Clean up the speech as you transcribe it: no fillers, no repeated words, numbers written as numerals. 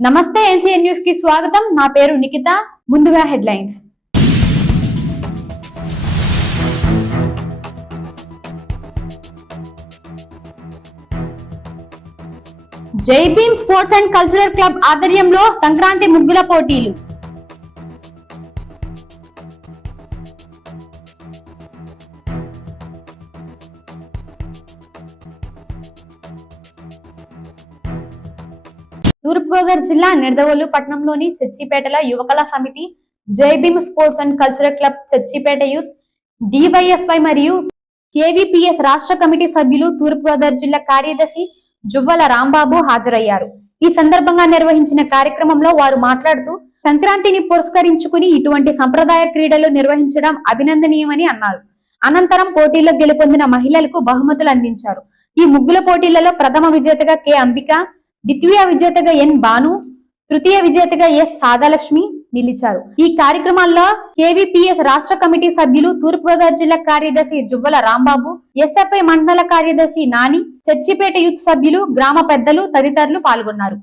నమస్తే NCN news కి స్వాగతం. నా పేరు నిఖిత. ముందుగా headlines. Jai Bhim sports and cultural club ఆధ్వర్యంలో సంక్రాంతి ముగ్గుల పోటీలు. తూర్పుగోదావరి జిల్లా నిడదవోలు పట్టణంలోని చర్చిపేటల యువకళ సమితి, Jai Bhim sports and cultural club, Churchipeta youth, DYFI మరియు కేవీపీఎస్ రాష్ట్ర కమిటీ సభ్యులు, తూర్పుగోదావరి జిల్లా కార్యదర్శి జువ్వల రాంబాబు హాజరయ్యారు. ఈ సందర్భంగా నిర్వహించిన కార్యక్రమంలో వారు మాట్లాడుతూ, సంక్రాంతిని పురస్కరించుకుని ఇటువంటి సంప్రదాయ క్రీడలు నిర్వహించడం అభినందనీయమని అన్నారు. అనంతరం పోటీల్లో గెలుపొందిన మహిళలకు బహుమతులు అందించారు. ఈ ముగ్గుల పోటీలలో ప్రథమ విజేతగా కె అంబిక, ద్వితీయ విజేతగా ఎన్ భాను, తృతీయ విజేతగా ఎస్ సాదాలక్ష్మి నిలిచారు. ఈ కార్యక్రమాల్లో కేవీపీఎస్ రాష్ట్ర కమిటీ సభ్యులు, తూర్పుగోదావరి జిల్లా కార్యదర్శి జువ్వల రాంబాబు, ఎస్ఎఫ్ఐ మండల కార్యదర్శి నాని, చర్చిపేట యూత్ సభ్యులు, గ్రామ పెద్దలు తదితరులు పాల్గొన్నారు.